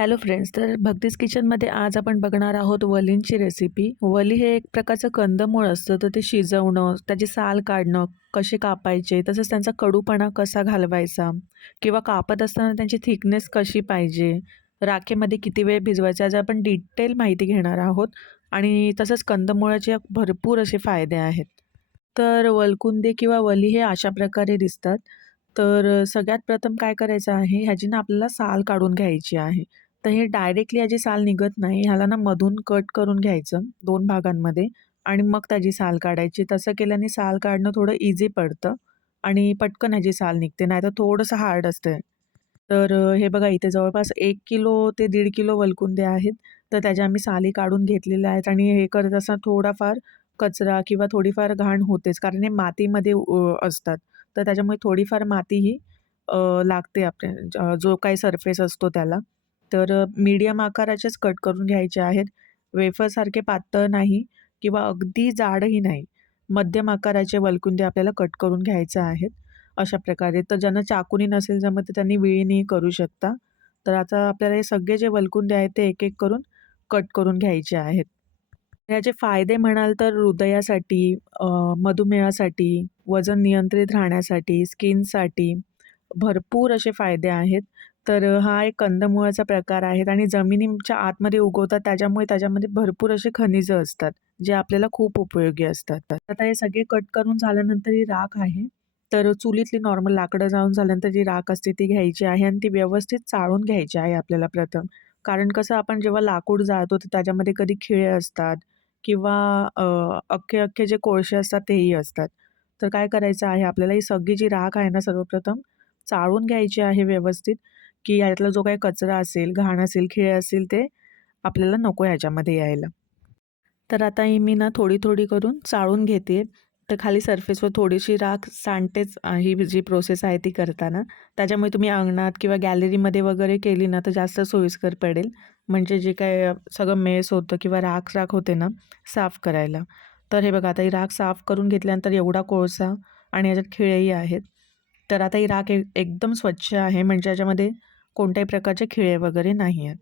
Hello friends तर भक्तीस किचनमध्ये आज आपण बघणार आहोत वलींची रेसिपी. वली हे एक प्रकारचं कंदमूळ असतं तर ते शिजवणं त्याची साल काढणं कसे कापायचे तसंच त्यांचा कडूपणा कसा घालवायचा किंवा कापत असताना त्यांची थिकनेस कशी पाहिजे राखेमध्ये किती वेळ भिजवायचा आज आपण डिटेल माहिती घेणार आहोत. आणि तसंच कंदमुळाचे भरपूर असे फायदे आहेत. तर वलकुंदे किंवा वली हे अशा प्रकारे दिसतात. तर सगळ्यात प्रथम काय करायचं आहे ह्याची ना आपल्याला साल काढून घ्यायची आहे. तर हे डायरेक्टली याची साल निघत नाही. ह्याला ना मधून कट करून घ्यायचं दोन भागांमध्ये आणि मग त्याची साल काढायची. तसं केल्याने साल काढणं थोडं इझी पडतं आणि पटकन ह्याची साल निघते. नाही तर थोडंसं हार्ड असतं तर हे बघा इथे जवळपास एक किलो ते दीड किलो वलकुंदे आहेत. तर त्याच्या आम्ही साली काढून घेतलेल्या आहेत आणि हे करत असताना थोडाफार कचरा किंवा थोडीफार घाण होतेच. कारण हे मातीमध्ये असतात. तर त्याच्यामुळे थोडीफार मातीही लागते आपल्या जो काही सरफेस असतो त्याला. तर मीडियम आकाराचेच कट करून घ्यायचे आहेत. वेफरसारखे पातळ नाही किंवा अगदी जाडही नाही. मध्यम आकाराचे वलकुंदे आपल्याला कट करून घ्यायचे आहेत. अशा प्रकारे. तर ज्यांना चाकूनी नसेल जमत तर त्यांनी विळीने करू शकता. तर आता आपल्याला हे सगळे जे वलकुंदे आहेत ते एक एक करून कट करून घ्यायचे आहेत. याचे फायदे म्हणाल तर हृदयासाठी मधुमेहासाठी वजन नियंत्रित राहण्यासाठी स्किनसाठी भरपूर असे फायदे आहेत. तर हा एक कंदमुळाचा प्रकार आहे आणि जमिनीच्या आतमध्ये उगवतात. त्याच्यामुळे त्याच्यामध्ये भरपूर असे खनिजं असतात जे आपल्याला खूप उपयोगी असतात. आता हे सगळे कट करून झाल्यानंतर ही राख आहे. तर चुलीतली नॉर्मल लाकडं जाऊन झाल्यानंतर जी राख असते ती घ्यायची आहे आणि ती व्यवस्थित चाळून घ्यायची आहे आपल्याला प्रथम. कारण कसं आपण जेव्हा लाकूड जाळतो तर त्याच्यामध्ये कधी खिळे असतात किंवा अख्खे अख्खे जे कोळसे असतात तेही असतात. तर काय करायचं आहे? आपल्याला ही सगळी जी राख आहे ना सर्वप्रथम चाळून घ्यायची आहे व्यवस्थित. की यातला जो काही कचरा असेल घाण असेल खिळे असेल ते आपल्याला नको ह्याच्यामध्ये यायला. तर आता ही मी ना थोडी थोडी करून चाळून घेते. तर खाली सरफेसवर थोडीशी राख सांडतेच ही जी प्रोसेस आहे ती करताना. त्याच्यामुळे तुम्ही अंगणात किंवा गॅलरीमध्ये वगैरे केली ना तर जास्त सोयीस्कर पडेल. म्हणजे जे काय सगळं मेस होतं किंवा राख राख होते ना साफ करायला. तर हे बघा आता ही राख साफ करून घेतल्यानंतर एवढा कोळसा आणि याच्यात खिळेही आहेत. तर आता ही राख एक एकदम स्वच्छ आहे. म्हणजे याच्यामध्ये कोणत्याही प्रकारचे खिळे वगैरे नाही आहेत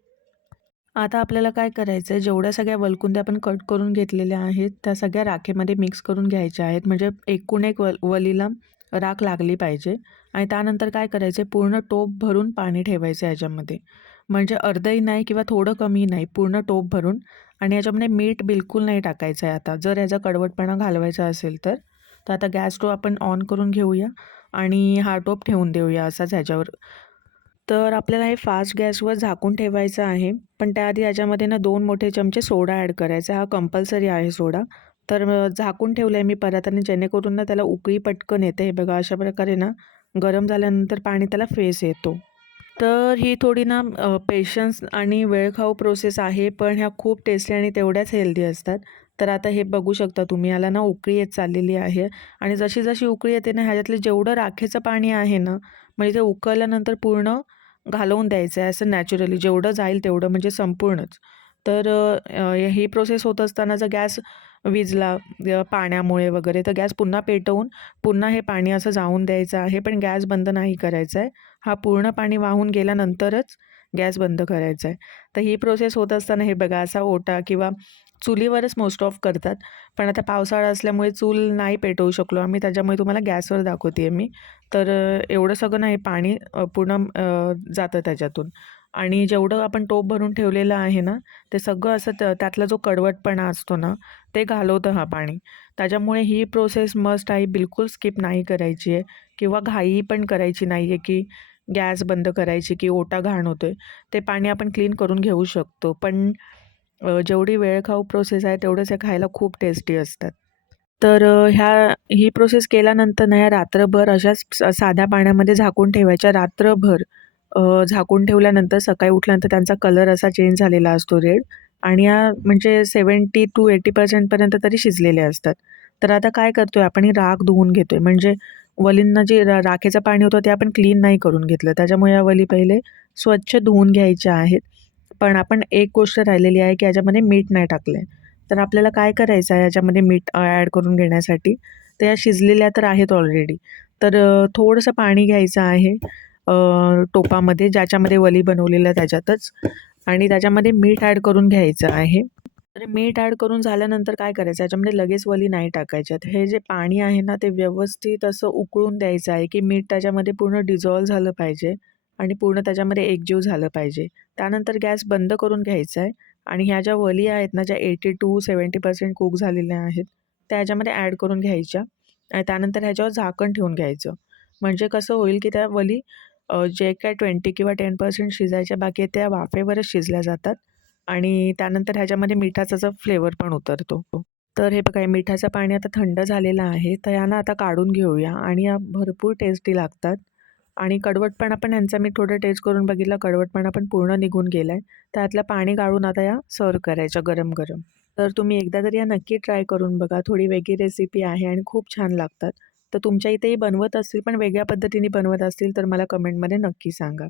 आता आपल्याला काय करायचं आहे जेवढ्या सगळ्या वलकुंद्या आपण कट करून घेतलेल्या आहेत त्या सगळ्या राखेमध्ये मिक्स करून घ्यायच्या आहेत. म्हणजे एकूण एक वल वलीला राख लागली पाहिजे. आणि त्यानंतर काय करायचं आहे पूर्ण टोप भरून पाणी ठेवायचं आहे याच्यामध्ये. म्हणजे अर्धही नाही किंवा थोडं कमी नाही पूर्ण टोप भरून. आणि याच्यामध्ये मीठ बिलकुल नाही टाकायचं आहे आता. जर याचा कडवटपणा घालवायचा असेल तर. तर आता गॅस स्टोव आपण ऑन करून घेऊया. आणि हा टोप ठेवून देऊया असाच ह्याच्यावर. तर आपल्याला हे फास्ट गॅसवर झाकून ठेवायचं आहे. पण त्याआधी याच्यामध्ये ना दोन मोठे चमचे सोडा ॲड करायचा. हा कंपल्सरी आहे सोडा. तर झाकून ठेवलं आहे मी परत आणि जेणेकरून ना त्याला उकळी पटकन येते. हे बघा अशा प्रकारे ना गरम झाल्यानंतर पाणी त्याला फेस येतो. तर ही थोडी ना पेशन्स आणि वेळखाऊ प्रोसेस आहे. पण ह्या खूप टेस्टी आणि तेवढ्याच हेल्दी असतात. तर आता हे बघू शकता तुम्ही याला ना उकळी येत चाललेली आहे. आणि जशी जशी उकळी येते ना ह्याच्यातलं जेवढं राखेचं पाणी आहे ना म्हणजे ते उकळल्यानंतर पूर्ण घालवून द्यायचं आहे असं नॅचरली जेवढं जाईल तेवढं म्हणजे संपूर्णच. तर ही प्रोसेस होत असताना जर गॅस विजला पाण्यामुळे वगैरे तर गॅस पुन्हा पेटवून पुन्हा हे पाणी असं जाऊन द्यायचं आहे पण गॅस बंद नाही करायचा आहे हा पूर्ण पाणी वाहून गेल्यानंतरच गॅस बंद करायचा आहे तर ही प्रोसेस होत असताना हे बघा असा ओटा किंवा चुलीवरच मोस्ट ऑफ करतात. पण आता पावसाळा असल्यामुळे चूल नाही पेटवू शकलो आम्ही. त्याच्यामुळे तुम्हाला गॅसवर दाखवते आहे मी. तर एवढं सगळं नाही पाणी पूर्ण जातं त्याच्यातून. आणि जेवढं आपण टोप भरून ठेवलेलं आहे ना ते सगळं असं त्यातला जो कडवटपणा असतो ना ते घालवतं हा पाणी. त्याच्यामुळे ही प्रोसेस मस्ट आहे. बिलकुल स्किप नाही करायची आहे. किंवा घाई पण करायची नाही आहे की गॅस बंद करायची की ओटा घाण होतोय. ते पाणी आपण क्लीन करून घेऊ शकतो. पण जेवढी वेळखाऊ प्रोसेस आहे तेवढंच हे खायला खूप टेस्टी असतात. तर ह्या ही प्रोसेस केल्यानंतर ना ह्या रात्रभर अशाच साध्या पाण्यामध्ये झाकून ठेवायच्या. रात्रभर झाकून ठेवल्यानंतर सकाळी उठल्यानंतर त्यांचा कलर असा चेंज झालेला असतो रेड आणि या म्हणजे सेवन्टी टू एटी पर्सेंटपर्यंत तरी शिजलेले असतात. तर आता काय करतोय आपण ही राख धुवून घेतोय. म्हणजे वलींना जे रा राखेचं पाणी होतं ते आपण क्लीन नाही करून घेतलं. त्याच्यामुळे या वली पहिले स्वच्छ धुवून घ्यायच्या आहेत. पण आपण एक गोष्ट राहिलेली आहे की याच्यामध्ये मीठ नाही टाकलं आहे तर आपल्याला काय करायचं आहे याच्यामध्ये मीठ ॲड करून घेण्यासाठी? तर या शिजलेल्या तर आहेत ऑलरेडी तर थोडंसं पाणी घ्यायचं आहे टोपामध्ये ज्याच्यामध्ये वली बनवलेलं त्याच्यातच. आणि त्याच्यामध्ये मीठ ॲड करून घ्यायचं आहे. तर मीठ ॲड करून झाल्यानंतर काय करायचं? याच्यामध्ये लगेच वली नाही टाकायच्यात हे जे पाणी आहे ना ते व्यवस्थित असं उकळून द्यायचं आहे की मीठ त्याच्यामध्ये पूर्ण डिझॉल्व झालं पाहिजे. आणि पूर्ण त्याच्यामध्ये एकजीव झालं पाहिजे. त्यानंतर गॅस बंद करून घ्यायचा आहे. आणि ह्या ज्या वली आहेत ना ज्या eighty to seventy percent cook झालेल्या आहेत त्या ह्याच्यामध्ये ॲड करून घ्यायच्या. आणि त्यानंतर ह्याच्यावर झाकण ठेवून घ्यायचं. म्हणजे कसं होईल की त्या वली जे काय ट्वेंटी किंवा टेन पर्सेंट शिजायच्या बाकी आहेत त्या वाफेवरच शिजल्या जातात. आणि त्यानंतर ह्याच्यामध्ये मिठाचा जो फ्लेवर पण उतरतो. तर हे बघा मिठाचं पाणी आता थंड झालेलं आहे. तर यानं आता काढून घेऊया. आणि या भरपूर टेस्टी लागतात. आणि कडवटपणा पण यांचा मी थोडं टेस्ट करून बघितलं. कडवटपणा पण पूर्ण निघून गेला आहे त्यातलं पाणी गाळून आता या सर्व करायच्या गरम गरम. तर तुम्ही एकदा तरी या नक्की ट्राय करून बघा. थोडी वेगळी रेसिपी आहे आणि खूप छान लागतात. तर तुमच्या इथेही बनवत असतील पण वेगळ्या पद्धतीने बनवत असतील तर मला कमेंटमध्ये नक्की सांगा.